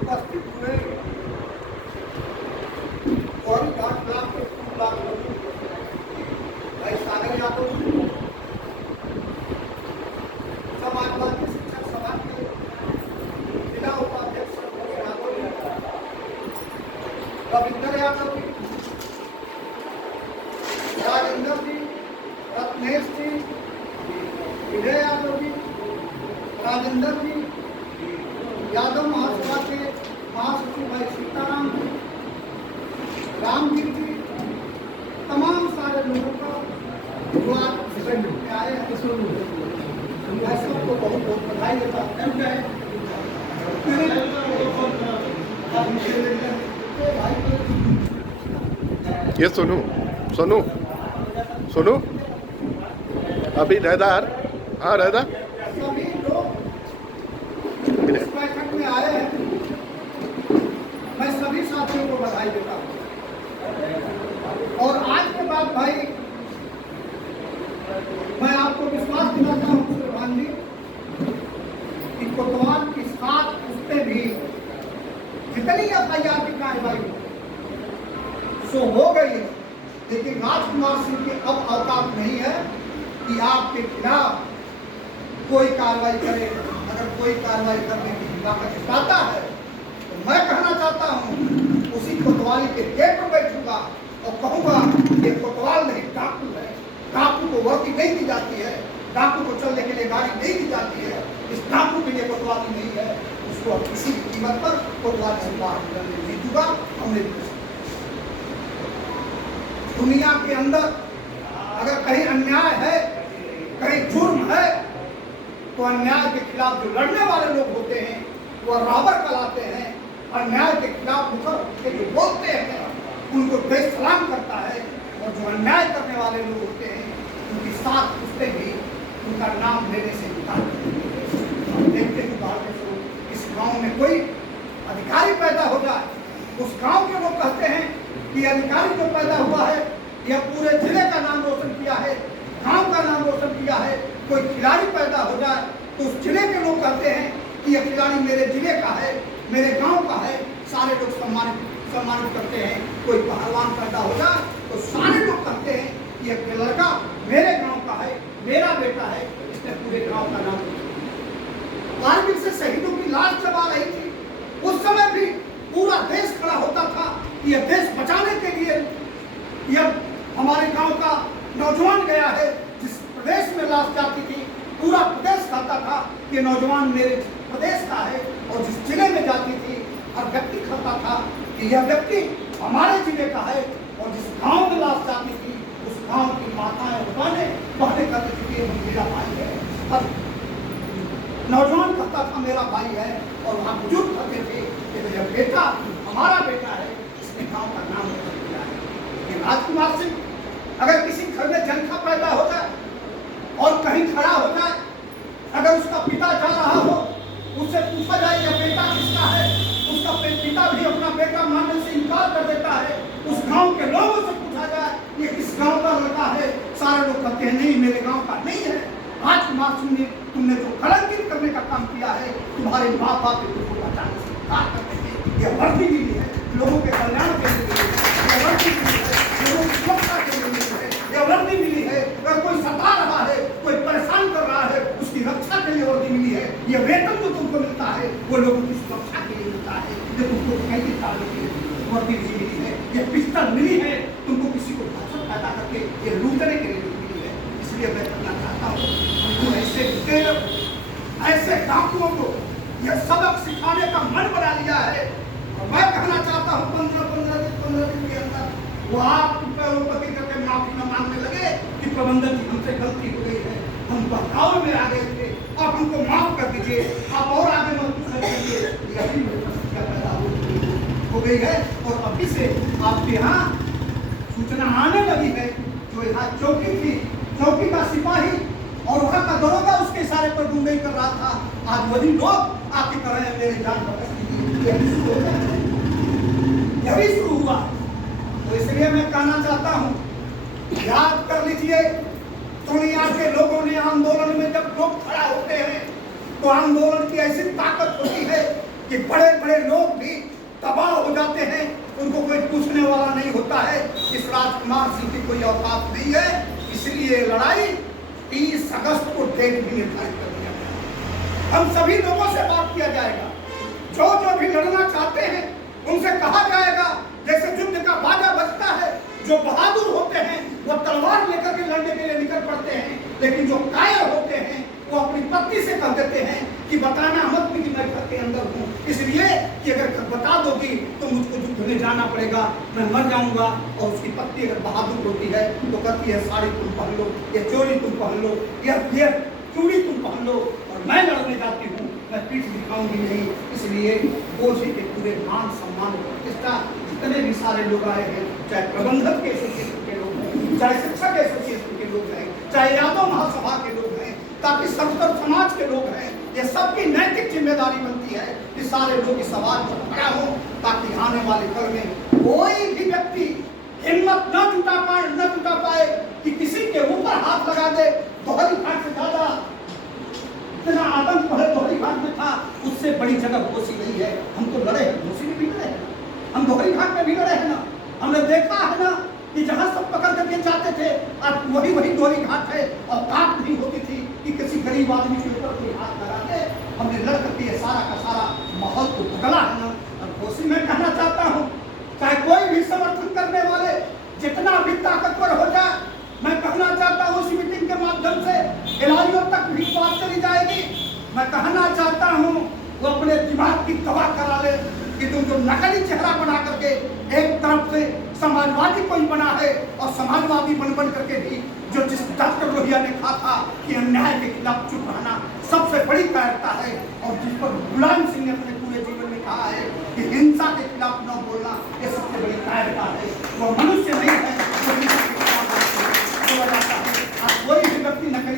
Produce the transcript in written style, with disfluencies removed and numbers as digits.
उपस्थित हुए और 8 लाख के 2 लाख लोग भाई सागर यादव समाजवादी शिक्षक सभा के जिला उपाध्यक्ष रविंद्र यादव जी, राजेंद्र जी, रत्नेश जी, विजय यादव जी, राजेंद्र जी, यादव महासभा के महासचिव भाई सीताराम जी, रामजीत जी, तमाम सारे लोगों का जो आज में आए हैं, मैं सबको बहुत बहुत बधाई देता हूँ। ये सोनू सोनू सोनू अभी रहदार, हाँ रहदार सभी लोग इस बैठक में आए हैं, मैं सभी साथियों को बधाई देता हूँ। और आज के बाद भाई मैं आपको विश्वास दिलाता हूँ प्रधान जी कि कोतवाल की 7 पुस्तें भी जितनी एफआईआर की कार्रवाई सो हो गई है, लेकिन राजकुमार सिंह की अब औकात नहीं है कि आपके खिलाफ कोई कार्रवाई करे। अगर कोई कार्रवाई करने की हिम्मत चाहता है तो मैं कहना चाहता हूँ उसी कोतवाली के गेट पर बैठूंगा और कहूंगा ये कोतवाल नहीं डाकू है। डाकू को वर्दी नहीं दी जाती है, डाकू को चलने के लिए गाड़ी नहीं दी जाती है, इस डाकू के लिए कोतवाली नहीं है, उसको किसी भी कीमत पर कोतवाली से बाहर जीतूंगा। हमने दुनिया के अंदर अगर कहीं अन्याय है, कहीं जुर्म है, तो अन्याय के खिलाफ जो लड़ने वाले लोग होते हैं वो राबर कहलाते हैं। अन्याय के खिलाफ मुखर जो बोलते हैं उनको देश सलाम करता है, और जो अन्याय करने वाले लोग होते हैं उनकी 7 पुस्तें भी उनका नाम लेने से इनकार करते। देखते हैं बाहर इस गांव में कोई अधिकारी पैदा हो जाए, उस गांव के लोग कहते हैं कि अधिकारी जो पैदा हुआ है यह पूरे जिले का नाम रोशन किया है, गांव का नाम रोशन किया है। कोई खिलाड़ी पैदा हो जाए तो उस जिले के लोग कहते हैं कि यह खिलाड़ी मेरे जिले का है, मेरे गांव का है, सारे लोग सम्मानित करते हैं। कोई पहलवान पैदा हो जाए तो सारे लोग कहते हैं कि यह लड़का मेरे गांव का है, मेरा बेटा है, इसने पूरे गांव का नाम। कारगिल से शहीदों की लाश जब आ रही थी उस समय भी पूरा देश खड़ा होता था कि यह देश बचाने के लिए यह हमारे गांव का नौजवान गया है। जिस प्रदेश में लाश जाती थी पूरा प्रदेश कहता था कि नौजवान मेरे प्रदेश का है, और जिस जिले में जाती थी हर व्यक्ति कहता था कि यह व्यक्ति हमारे जिले का है। और जिस गांव में लाश जाती थी उस गांव की माताएं बहने कहती थी कि मेरा भाई है। और नौजवान कहता था मेरा भाई है, और वहाँ बुजुर्ग कहते थे कि मेरा बेटा हमारा बेटा है, इसने गांव का नाम रोशन किया है। लेकिन राजकुमार सिंह अगर किसी घर में जनता पैदा हो जाए और कहीं खड़ा हो जाए, अगर उसका पिता जा रहा हो, उससे पूछा जाए यह बेटा किसका है, उसका पिता भी अपना बेटा मानने से इनकार कर देता है। उस गांव के लोगों से पूछा जाए ये किस गांव का लड़का है, सारे लोग कहते हैं नहीं मेरे गांव का नहीं है। राजकुमार सिंह ने तुमने जो कलंकित करने का काम किया है, तुम्हारे माँ बाप तुमको बचाने से इनकार करते हैं। यह वर्दी मिली है लोगों के कल्याण के लिए, यह वर्दी मिली है लोगों की सुरक्षा के लिए, यह वर्दी मिली है अगर कोई सता रहा है, कोई परेशान कर रहा है, उसकी रक्षा के लिए वर्दी मिली है। यह वेतन जो तुमको मिलता है वो लोगों की सुरक्षा के लिए मिलता है, जो तुमको कैदी डालने के लिए वर्दी मिली है। यह पिस्तौल मिली है तुमको किसी को दहशत पैदा करके ये लूटने के लिए मिली है। इसलिए मैं कहना चाहता हूँ हमको ऐसे डाकुओं को यह सबक सिखाने का मन बना लिया है। और मैं कहना चाहता हूँ 15 दिन के अंदर वो आप पैरोपति करके माफी न मांगने लगे कि प्रबंधन जी हमसे गलती हो गई है, हम बहकावे में आ गए थे, अब हमको माफ कर दीजिए, आप और आगे मत करिए। यही मेरी समस्या पैदा हो गई है। और अभी से आपके यहाँ सूचना आने लगी है, जो यहाँ चौकी थी, चौकी का सिपाही और वहाँ का दरोगा उसके इशारे पर गुंडई कर रहा था, आज वही लोग आके कर रहे हैं मेरी जान यही शुरू हुआ। तो इसलिए मैं कहना चाहता हूँ, याद कर लीजिए दुनिया के लोगों ने आंदोलन में जब लोग खड़ा होते हैं तो आंदोलन की ऐसी ताकत होती है कि बड़े बड़े लोग भी तबाह हो जाते हैं, उनको कोई पूछने वाला नहीं होता है। इस राजकुमार सिंह की कोई औकात नहीं है, इसलिए लड़ाई 30 अगस्त को डेट भी निर्धारित कर दिया गया। हम सभी लोगों से बात किया जाएगा, जो भी लड़ना चाहते हैं उनसे कहा जाएगा, जैसे युद्ध का बाजा बजता है, जो बहादुर होते हैं वो तलवार लेकर के लड़ने के लिए निकल पड़ते हैं, लेकिन जो कायर होते हैं वो अपनी पत्नी से कह देते हैं कि बताना मत कि मैं घर के अंदर हूँ, इसलिए कि अगर बता दोगी तो मुझको युद्ध में जाना पड़ेगा, मैं मर जाऊंगा। और उसकी पत्नी अगर बहादुर होती है तो कहती है साड़ी तुम पहन लो, ये चोरी तुम पहन लो, ये चूड़ी तुम पहन लो, और मैं लड़ने जाती हूँ, मैं पीठ दिखाऊंगी नहीं। इसलिए बोझे के पूरे मान सम्मान और प्रतिष्ठा जितने भी सारे लोग आए हैं, चाहे प्रबंधक के एसोसिएशन के लोग हैं, चाहे शिक्षक एसोसिएशन के लोग हैं, चाहे यादव महासभा के लोग हैं, ताकि संतर समाज के लोग हैं, ये सबकी नैतिक जिम्मेदारी बनती है कि सारे लोग इस आवाज पर खड़ा हो, ताकि आने वाले कल में कोई भी व्यक्ति हिम्मत न जुटा पाए कि किसी के ऊपर हाथ लगा दे। दोहरी घाट से ज्यादा इतना आतंक दोहरी घाट में था, उससे बड़ी जगह घोसी नहीं है। हम तो लड़े हैं, घोसी में भी लड़े हैं, हम दोहरी घाट में भी लड़े हैं ना। हमने देखा है ना कि जहां सब पकड़ करके जाते थे, अब वही दोहरी घाट है, और ताक नहीं होती थी कि किसी गरीब आदमी के ऊपर कोई हाथ लगा दे। हमने लड़ करके ये सारा का सारा माहौल को बदला है ना। और घोसी में कहना चाहता हूँ, चाहे कोई भी समर्थन करने वाले जितना भी ताकतवर हो जाए, मैं कहना चाहता हूँ इस मीटिंग के माध्यम से खिलाड़ियों तक भी बात चली जाएगी। मैं कहना चाहता हूँ वो अपने दिमाग की दवा करा ले कि तुम जो नकली चेहरा बना करके एक तरफ से समाजवादी कोई बना है, और समाजवादी बन करके भी जो जिस डॉक्टर लोहिया ने कहा था कि अन्याय के खिलाफ चुप रहना सबसे बड़ी कायरता है, और